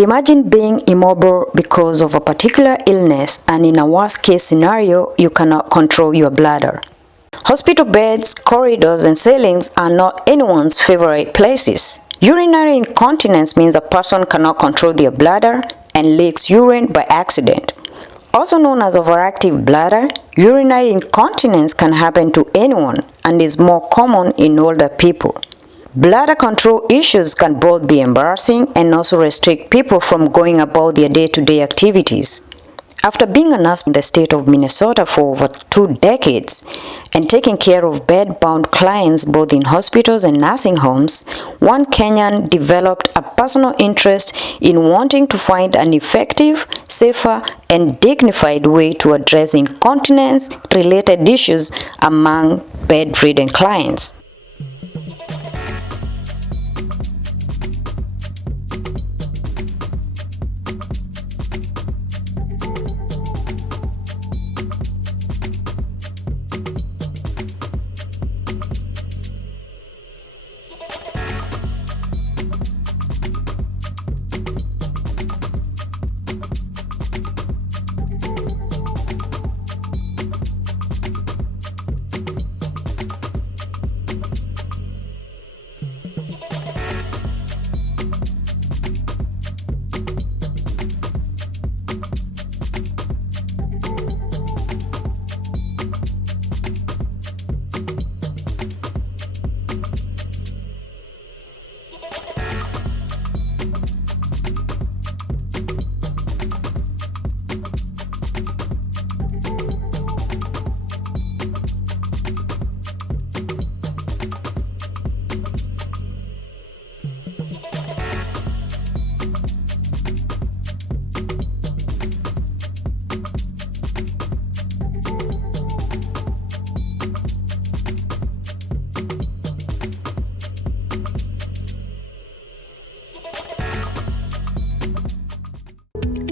Imagine being immobile because of a particular illness, and in a worst case scenario, you cannot control your bladder. Hospital beds, corridors, and ceilings are not anyone's favorite places. Urinary incontinence means a person cannot control their bladder and leaks urine by accident. Also known as overactive bladder, urinary incontinence can happen to anyone and is more common in older people. Bladder control issues can both be embarrassing and also restrict people from going about their day-to-day activities. After being a nurse in the state of Minnesota for over 2 decades and taking care of bed-bound clients both in hospitals and nursing homes, one Kenyan developed a personal interest in wanting to find an effective, safer, and dignified way to address incontinence-related issues among bedridden clients.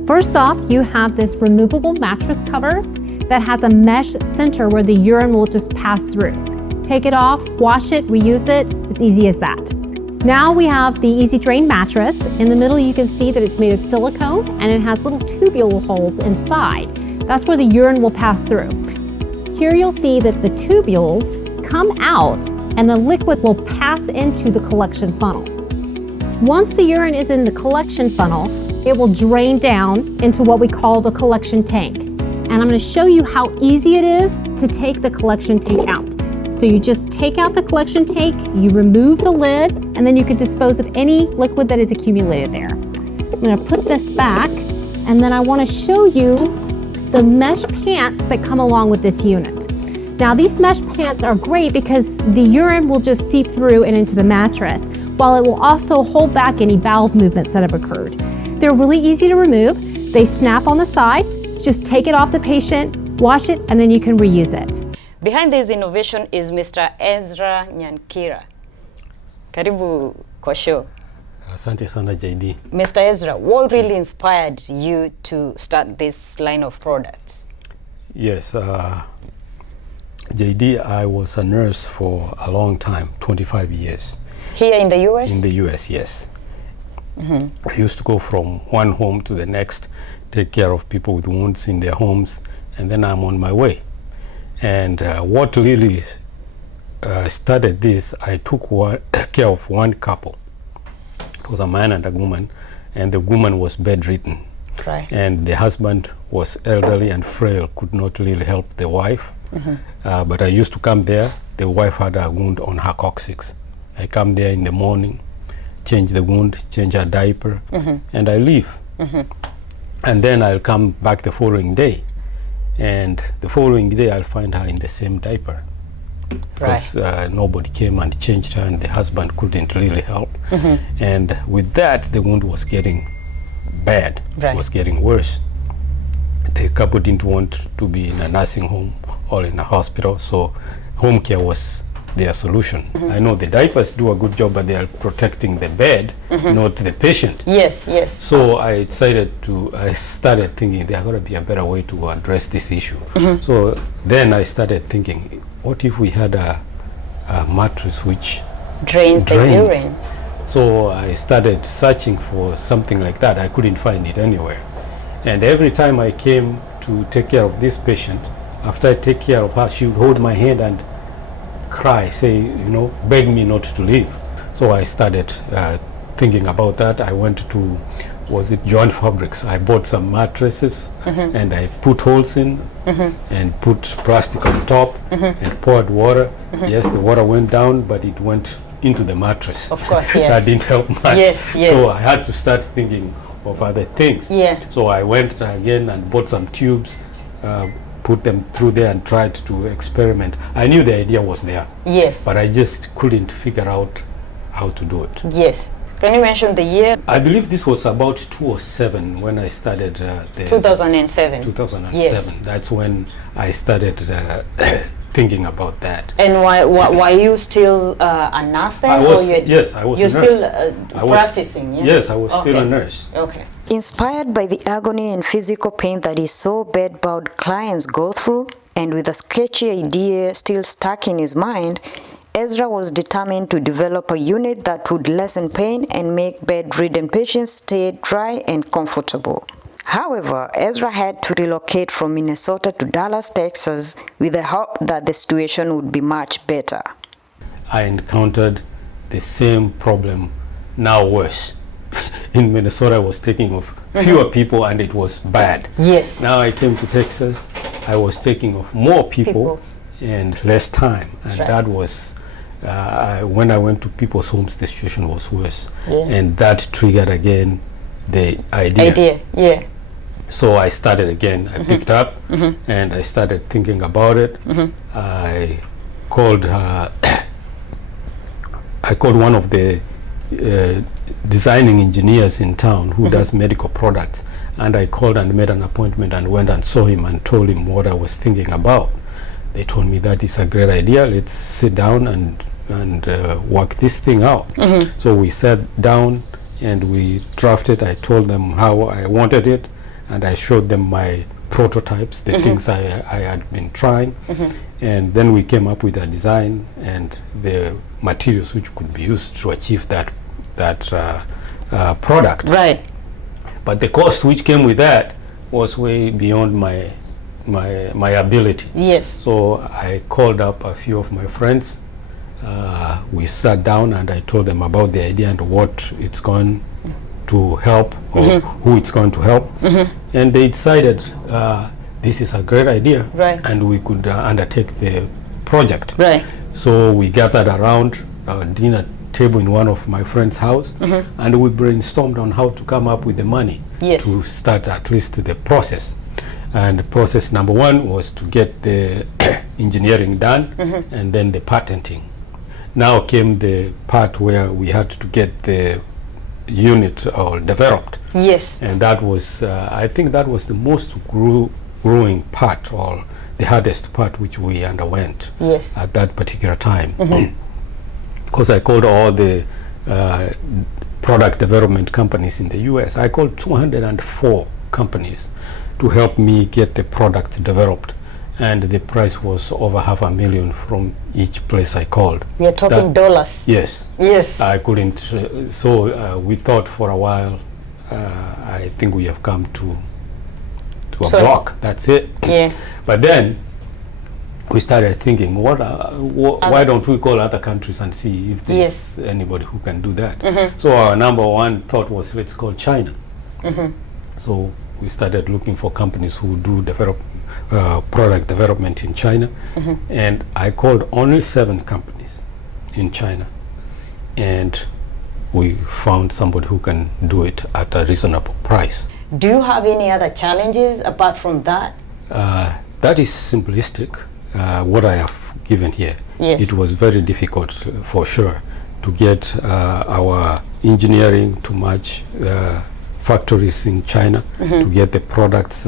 First off, you have this removable mattress cover that has a mesh center where the urine will just pass through. Take it off, wash it, reuse it. It's easy as that. Now we have the Easy Drain mattress. In the middle, you can see that it's made of silicone and it has little tubule holes inside. That's where the urine will pass through. Here you'll see that the tubules come out and the liquid will pass into the collection funnel. Once the urine is in the collection funnel, it will drain down into what we call the collection tank. And I'm going to show you how easy it is to take the collection tank out. So you just take out the collection tank, you remove the lid, and then you can dispose of any liquid that is accumulated there. I'm going to put this back, and then I want to show you the mesh pants that come along with this unit. Now these mesh pants are great because the urine will just seep through and into the mattress, while it will also hold back any bowel movements that have occurred. They're really easy to remove. They snap on the side. Just take it off the patient, wash it, and then you can reuse it. Behind this innovation is Mr. Ezra Nyankira. Karibu kwa show. Asante sana JD. Mr. Ezra, what really inspired you to start this line of products? Yes, JD, I was a nurse for a long time, 25 years. Here in the US? In the US, yes. I used to go from one home to the next, take care of people with wounds in their homes, and then I'm on my way. And what really started this, I took care of one couple. It was a man and a woman, and the woman was bedridden. Right. And the husband was elderly and frail, could not really help the wife. But I used to come there. The wife had a wound on her coccyx. I come there in the morning, change the wound, change her diaper, and I leave. And then I'll come back the following day. And the following day, I'll find her in the same diaper. Because nobody came and changed her, and the husband couldn't really help. And with that, the wound was getting bad. It was getting worse. The couple didn't want to be in a nursing home or in a hospital, so home care was their solution. I know the diapers do a good job, but they are protecting the bed, not the patient. Yes, yes. So I started thinking there got to be a better way to address this issue. So then I started thinking, what if we had a mattress which drains the urine? So I started searching for something like that. I couldn't find it anywhere. And every time I came to take care of this patient, after I take care of her, she would hold my hand and cry, say, you know, beg me not to leave. So I started thinking about that. I went to, was it Joint Fabrics? I bought some mattresses and I put holes in and put plastic on top and poured water. Yes, the water went down, but it went into the mattress. Of course, yes. That didn't help much. Yes, yes. So I had to start thinking of other things. Yeah. So I went again and bought some tubes, put them through there and tried to experiment. I knew the idea was there. Yes. But I just couldn't figure out how to do it. Yes. Can you mention the year? I believe this was about 2007 when I started the 2007. 2007. Yes. That's when I started thinking about that. And why you still a nurse then? Yes, I was a nurse. You're still practicing, yeah? Yes, I was still a nurse. Okay. Inspired by the agony and physical pain that his so bedbound clients go through, and with a sketchy idea still stuck in his mind, Ezra was determined to develop a unit that would lessen pain and make bedridden patients stay dry and comfortable. However, Ezra had to relocate from Minnesota to Dallas, Texas, with the hope that the situation would be much better. I encountered the same problem, now worse. In Minnesota, I was taking of fewer people and it was bad. Yes. Now I came to Texas, I was taking of more people and less time. And that was, when I went to people's homes, the situation was worse. Yeah. And that triggered again the idea. Yeah. So I started again. I picked up and I started thinking about it. I called one of the designing engineers in town who does medical products, and I called and made an appointment and went and saw him and told him what I was thinking about. They told me that is a great idea. Let's sit down and work this thing out. So we sat down and we drafted. I told them how I wanted it, and I showed them my prototypes, the things I had been trying, and then we came up with a design and the materials which could be used to achieve that product. Right. But the cost which came with that was way beyond my ability. Yes. So I called up a few of my friends. We sat down and I told them about the idea and what it's going to help, or who it's going to help, and they decided this is a great idea, and we could undertake the project. Right. So we gathered around our dinner table in one of my friend's house, and we brainstormed on how to come up with the money to start at least the process. And process number one was to get the engineering done, and then the patenting. Now came the part where we had to get the unit developed. Yes. And that was, I think that was the most growing part, or the hardest part which we underwent at that particular time. Because I called all the product development companies in the US. I called 204 companies to help me get the product developed. And the price was over $500,000 from each place I called. We are talking dollars. Yes. Yes. I couldn't. So we thought for a while. I think we have come to a block. That's it. Yeah. But then we started thinking, why don't we call other countries and see if there's anybody who can do that? So our number one thought was, let's call China. So we started looking for companies who do product development in China, and I called only 7 companies in China, and we found somebody who can do it at a reasonable price. Do you have any other challenges apart from that? That is simplistic, what I have given here. Yes. It was very difficult for sure to get our engineering to match factories in China to get the products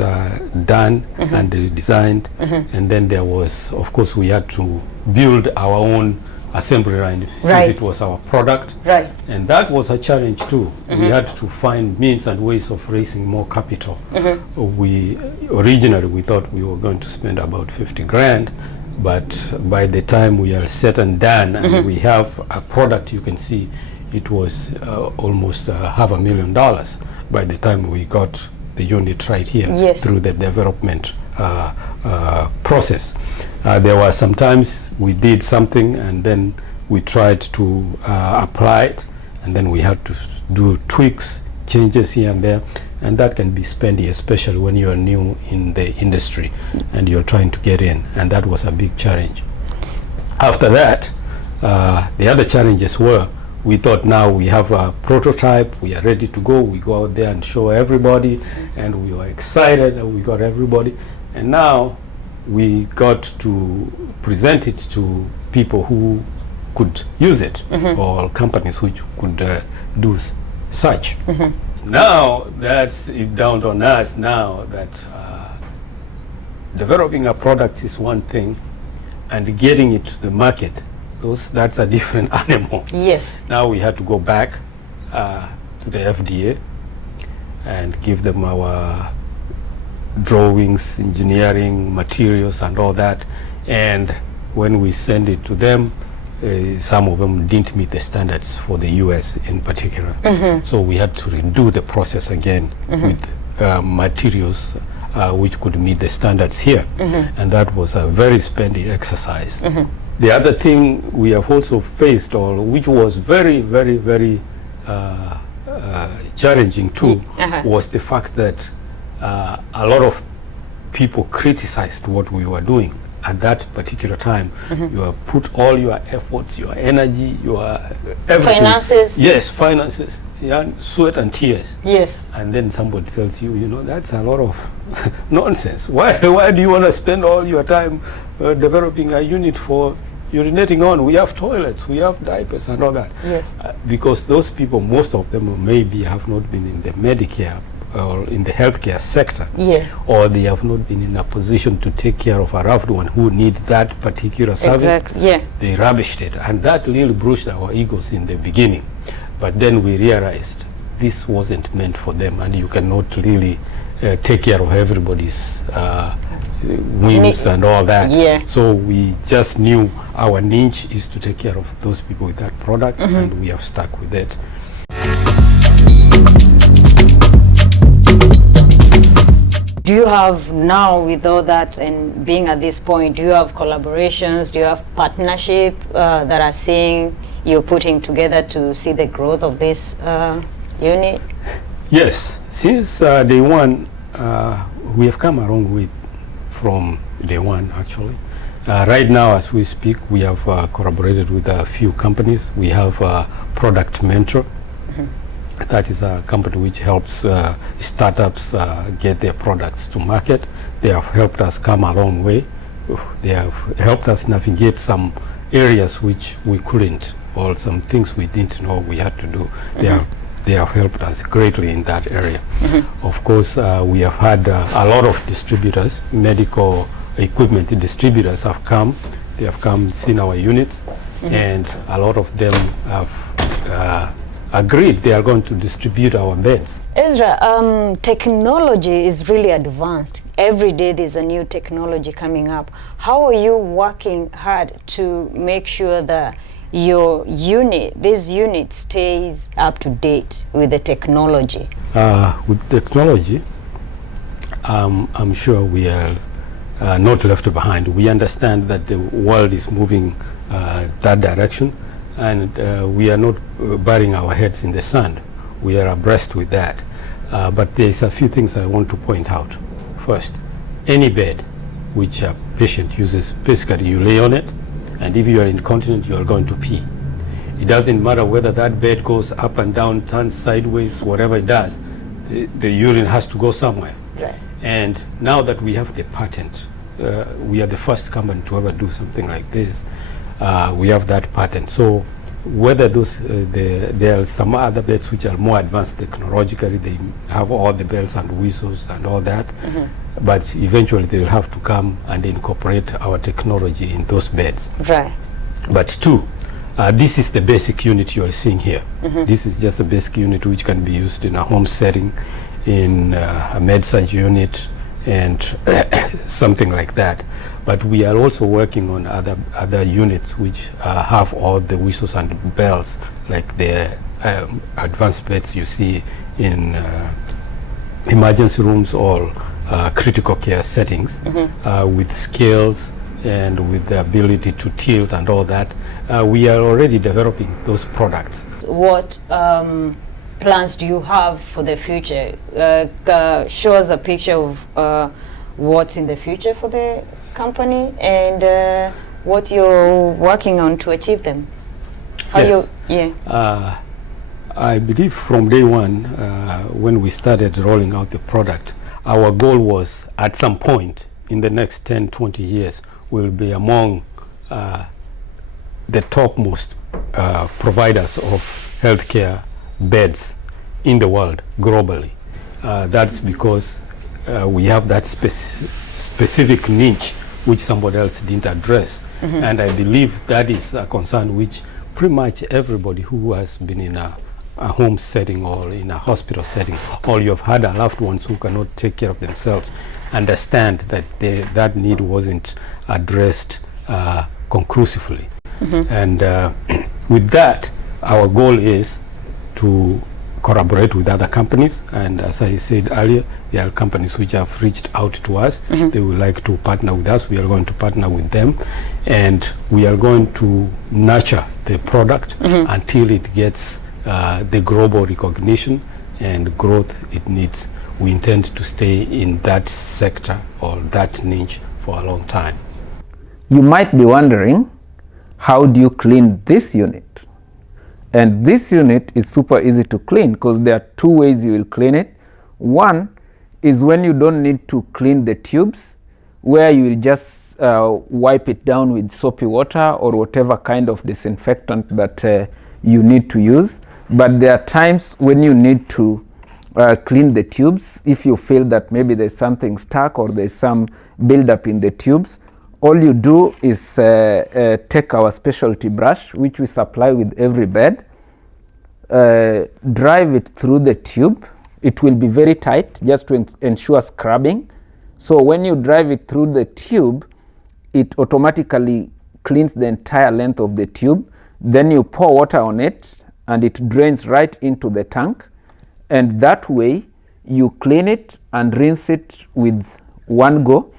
done and designed, and then there was, of course, we had to build our own assembly line since it was our product, and that was a challenge too. We had to find means and ways of raising more capital. We originally thought we were going to spend about 50 grand, but by the time we are set and done and we have a product you can see, it was almost $500,000 by the time we got the unit right here. Yes. Through the development process. There were some times we did something and then we tried to apply it, and then we had to do tweaks, changes here and there, and that can be spendy, especially when you are new in the industry and you're trying to get in, and that was a big challenge. After that, the other challenges were, we thought now we have a prototype, we are ready to go, we go out there and show everybody, and we were excited and we got everybody, and now we got to present it to people who could use it, or companies which could do such. Now that's it dawned on us now that developing a product is one thing, and getting it to the market, that's a different animal. Yes. Now we had to go back to the FDA and give them our drawings, engineering, materials and all that, and when we send it to them, some of them didn't meet the standards for the US in particular. So we had to redo the process again with materials which could meet the standards here. And that was a very spendy exercise. The other thing we have also faced, or which was very, very, very challenging too, was the fact that a lot of people criticized what we were doing. At that particular time, you have put all your efforts, your energy, your everything. Finances. Yes, finances, yeah, sweat and tears. Yes. And then somebody tells you, you know, that's a lot of nonsense. Why do you want to spend all your time developing a unit for urinating on? We have toilets, we have diapers and all that. Yes. Because those people, most of them maybe have not been in the Medicare or in the healthcare sector, or they have not been in a position to take care of a loved one who need that particular service. Exactly. They rubbished it, and that really bruised our egos in the beginning. But then we realized this wasn't meant for them, and you cannot really take care of everybody's whims and all that. So we just knew our niche is to take care of those people with that product, and we have stuck with it. Do you have now, with all that and being at this point, do you have collaborations, do you have partnership that are seeing you're putting together to see the growth of this unit? Yes, since day one, we have come a long way from day one actually. Right now as we speak, we have collaborated with a few companies. We have Product Mentor. That is a company which helps startups get their products to market. They have helped us come a long way. They have helped us navigate some areas which we couldn't, or some things we didn't know we had to do. They have helped us greatly in that area. Of course, we have had a lot of distributors, medical equipment distributors have come. They have come, seen our units, and a lot of them have agreed they are going to distribute our beds. Ezra, technology is really advanced. Every day there's a new technology coming up. How are you working hard to make sure that your unit, this unit, stays up to date with the technology? With technology, I'm sure we are not left behind. We understand that the world is moving that direction, and we are not burying our heads in the sand. We are abreast with that. But there's a few things I want to point out. First, any bed which a patient uses, basically you lay on it, and if you are incontinent, you are going to pee. It doesn't matter whether that bed goes up and down, turns sideways, whatever it does, the urine has to go somewhere. Right. And now that we have the patent, we are the first company to ever do something like this. We have that patent. So whether those there are some other beds which are more advanced technologically, they have all the bells and whistles and all that, but eventually they will have to come and incorporate our technology in those beds. Right. But two, this is the basic unit you are seeing here. This is just a basic unit which can be used in a home setting, in a med-surg unit, and something like that. But we are also working on other units which have all the whistles and bells, like the advanced beds you see in emergency rooms or critical care settings, with scales and with the ability to tilt and all that. We are already developing those products. What plans do you have for the future? Show us a picture of what's in the future for the company and what you're working on to achieve them. I believe from day one, when we started rolling out the product, our goal was at some point in the next 10, 20 years, we'll be among the topmost providers of healthcare beds in the world globally. That's because we have that specific niche which somebody else didn't address. And I believe that is a concern which pretty much everybody who has been in a home setting or in a hospital setting, or you've had a loved ones who cannot take care of themselves, understand that that need wasn't addressed conclusively. And with that, our goal is to collaborate with other companies, and as I said earlier, there are companies which have reached out to us. They would like to partner with us. We are going to partner with them, and we are going to nurture the product until it gets the global recognition and growth it needs. We intend to stay in that sector or that niche for a long time. You might be wondering, how do you clean this unit? And this unit is super easy to clean because there are two ways you will clean it. One is when you don't need to clean the tubes, where you will just wipe it down with soapy water or whatever kind of disinfectant that you need to use. But there are times when you need to clean the tubes. If you feel that maybe there's something stuck or there's some buildup in the tubes, all you do is take our specialty brush, which we supply with every bed, drive it through the tube. It will be very tight just to ensure scrubbing. So when you drive it through the tube, it automatically cleans the entire length of the tube. Then you pour water on it and it drains right into the tank. And that way you clean it and rinse it with one go.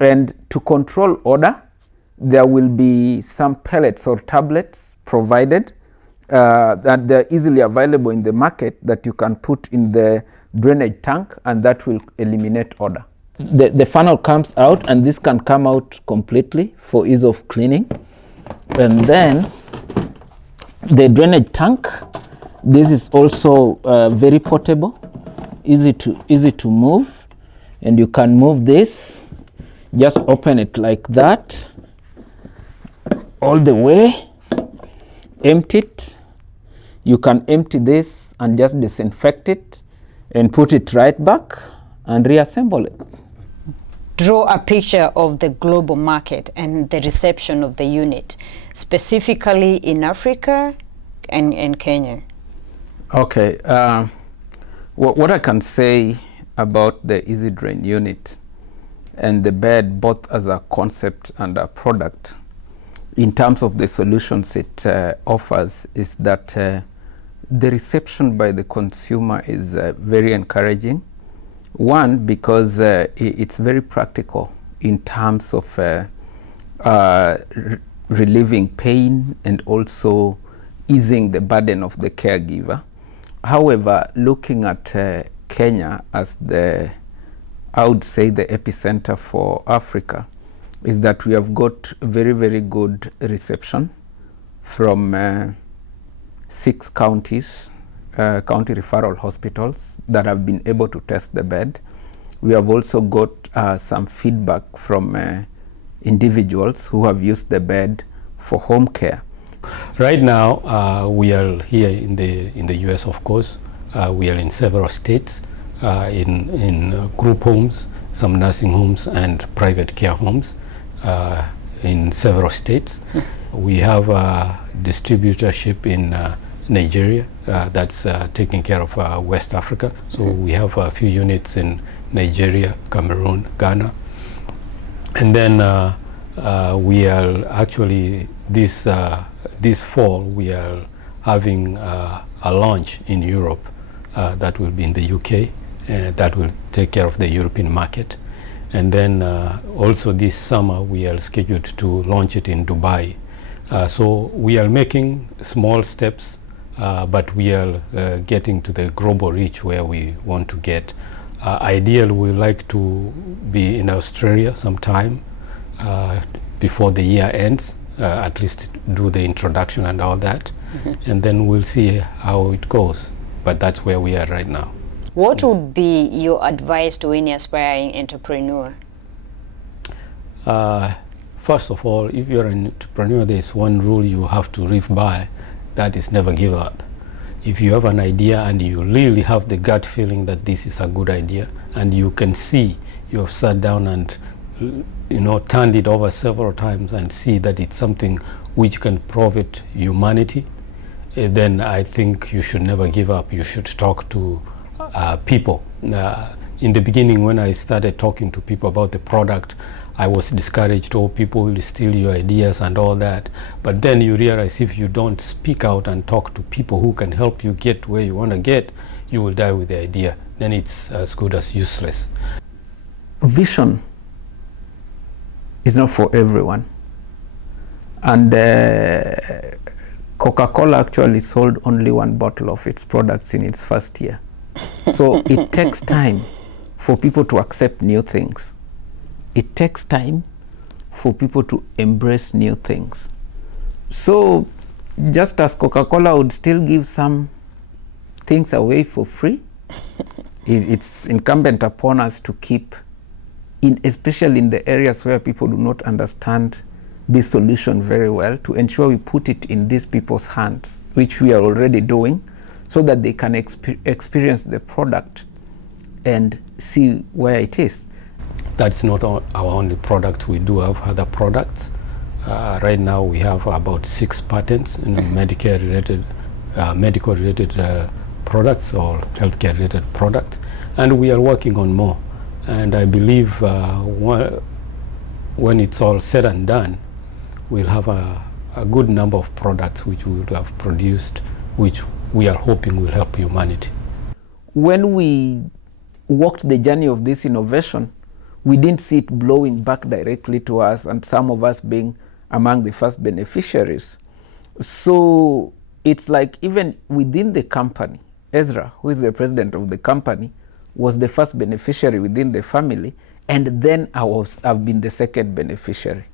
And to control odor, there will be some pellets or tablets provided that they're easily available in the market that you can put in the drainage tank, and that will eliminate odor. The funnel comes out, and this can come out completely for ease of cleaning. And then the drainage tank, this is also very portable, easy to move, and you can move this. Just open it like that, all the way, empty it. You can empty this and just disinfect it and put it right back and reassemble it. Draw a picture of the global market and the reception of the unit, specifically in Africa and Kenya. Okay, what I can say about the Easy Drain unit and the bed, both as a concept and a product, in terms of the solutions it offers, is that the reception by the consumer is very encouraging. One, because it's very practical in terms of relieving pain and also easing the burden of the caregiver. However, looking at Kenya as I would say the epicenter for Africa, is that we have got very, very good reception from 6 counties, county referral hospitals that have been able to test the bed. We have also got some feedback from individuals who have used the bed for home care. Right now, we are here in the US, of course. We are in several states. In group homes, some nursing homes, and private care homes in several states. We have a distributorship in Nigeria that's taking care of West Africa. So we have a few units in Nigeria, Cameroon, Ghana. And then We are actually, this fall, we are having a launch in Europe that will be in the UK, that will take care of the European market. And then also this summer, we are scheduled to launch it in Dubai. So we are making small steps, but we are getting to the global reach where we want to get. Ideally, we like to be in Australia sometime before the year ends, at least do the introduction and all that. And then we'll see how it goes. But that's where we are right now. What would be your advice to any aspiring entrepreneur? First of all, if you're an entrepreneur, there's one rule you have to live by, that is never give up. If you have an idea and you really have the gut feeling that this is a good idea, and you can see you have sat down and turned it over several times and see that it's something which can profit humanity, then I think you should never give up. You should talk to people. In the beginning, when I started talking to people about the product, I was discouraged. Oh, people will steal your ideas and all that. But then you realize if you don't speak out and talk to people who can help you get where you want to get, you will die with the idea. Then it's as good as useless. Vision is not for everyone. And Coca-Cola actually sold only one bottle of its products in its first year. So it takes time for people to accept new things. It takes time for people to embrace new things. So just as Coca-Cola would still give some things away for free, it's incumbent upon us to keep, especially in the areas where people do not understand this solution very well, to ensure we put it in these people's hands, which we are already doing, so that they can experience the product and see where it is. That's not our only product. We do have other products. Right now we have about 6 patents in medical-related products or healthcare-related products, and we are working on more. And I believe when it's all said and done, we'll have a good number of products which we would have produced, which we are hoping will help humanity. When we walked the journey of this innovation, we didn't see it blowing back directly to us, and some of us being among the first beneficiaries. So it's like even within the company, Ezra, who is the president of the company, was the first beneficiary within the family, and then I've been the second beneficiary.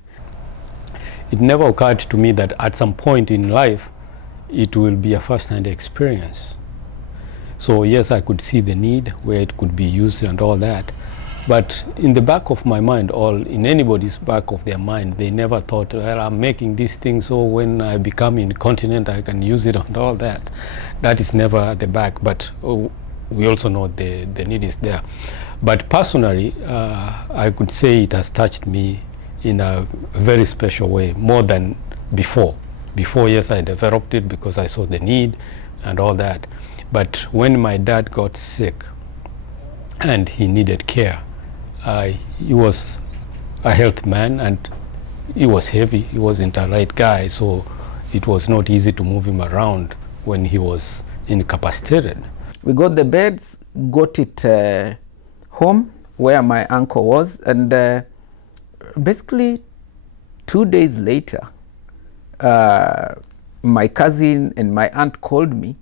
It never occurred to me that at some point in life, it will be a first-hand experience. So yes, I could see the need where it could be used and all that. But in the back of my mind, or in anybody's back of their mind, they never thought, well, I'm making this thing so when I become incontinent, I can use it and all that. That is never at the back, but we also know the need is there. But personally, I could say it has touched me in a very special way, more than before. Before, yes, I developed it because I saw the need and all that. But when my dad got sick and he needed care, he was a healthy man and he was heavy. He wasn't a light guy, so it was not easy to move him around when he was incapacitated. We got the beds, got it home where my uncle was, and basically 2 days later, my cousin and my aunt called me,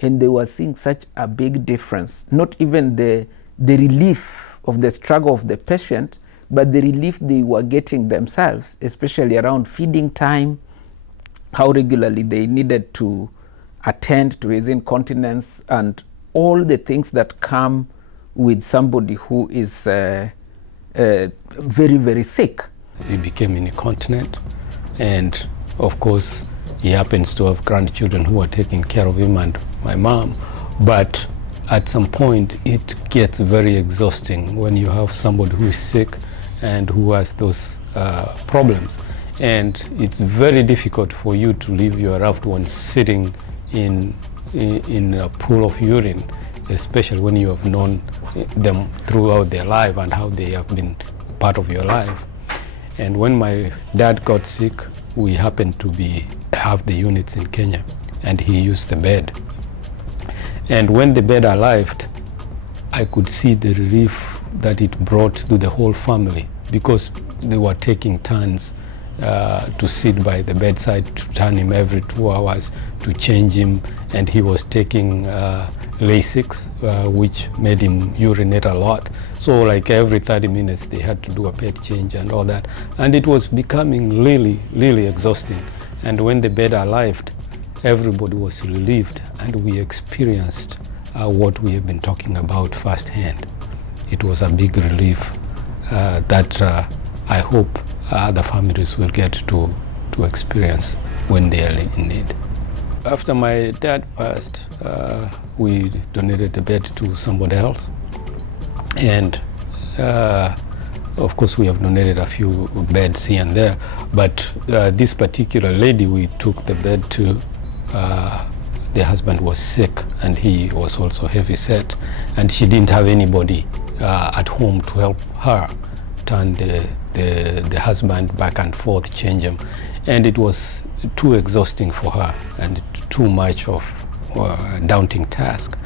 and they were seeing such a big difference. Not even the relief of the struggle of the patient, but the relief they were getting themselves, especially around feeding time, how regularly they needed to attend to his incontinence, and all the things that come with somebody who is very, very sick. He became incontinent, and of course he happens to have grandchildren who are taking care of him and my mom. But at some point it gets very exhausting when you have somebody who is sick and who has those problems, and it's very difficult for you to leave your loved ones sitting in a pool of urine, especially when you have known them throughout their life and how they have been part of your life. And when my dad got sick, we happened to have the units in Kenya, and he used the bed. And when the bed arrived, I could see the relief that it brought to the whole family, because they were taking turns to sit by the bedside, to turn him every 2 hours, to change him, and he was taking Lasix, which made him urinate a lot. So like every 30 minutes they had to do a bed change and all that. And it was becoming really, really exhausting. And when the bed arrived, everybody was relieved, and we experienced what we have been talking about firsthand. It was a big relief that I hope other families will get to experience when they are in need. After my dad passed, we donated the bed to somebody else. And of course we have donated a few beds here and there, but this particular lady we took the bed to, the husband was sick and he was also heavy set, and she didn't have anybody at home to help her turn the husband back and forth, change him, and it was too exhausting for her and too much of a daunting task.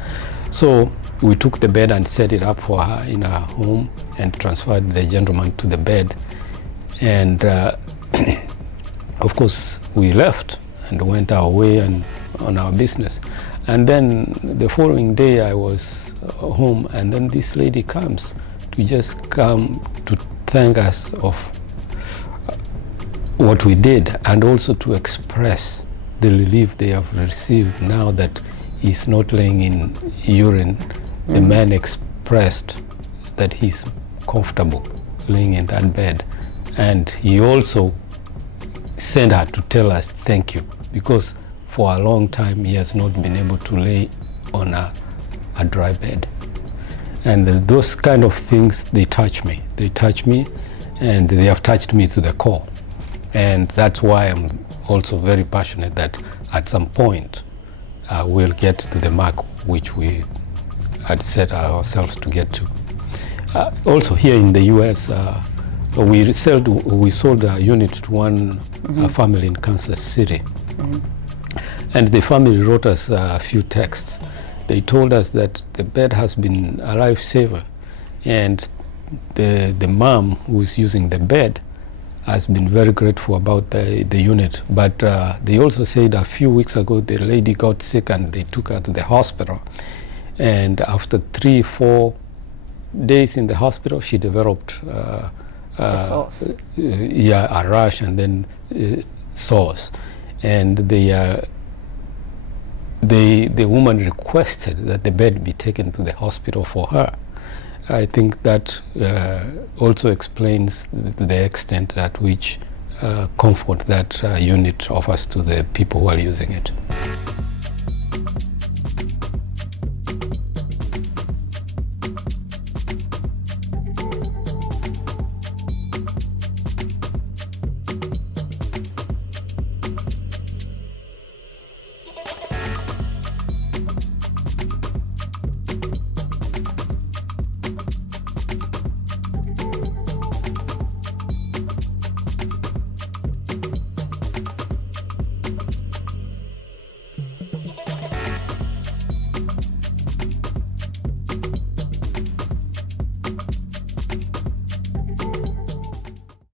So we took the bed and set it up for her in her home and transferred the gentleman to the bed. And of course we left and went our way and on our business. And then the following day I was home, and then this lady comes to just come to thank us of what we did, and also to express the relief they have received now that he's not laying in urine. The man expressed that he's comfortable laying in that bed, and he also sent her to tell us thank you, because for a long time he has not been able to lay on a dry bed. And those kind of things, they touch me, and they have touched me to the core. And that's why I'm also very passionate that at some point we'll get to the mark which we had set ourselves to get to. Also here in the US, we sold a unit to one family in Kansas City. And the family wrote us a few texts. They told us that the bed has been a lifesaver, and the mom who's using the bed has been very grateful about the unit. But they also said a few weeks ago the lady got sick and they took her to the hospital. And after 3-4 days in the hospital, she developed a rash and then sores. And the woman requested that the bed be taken to the hospital for her. I think that also explains the extent at which comfort that unit offers to the people who are using it.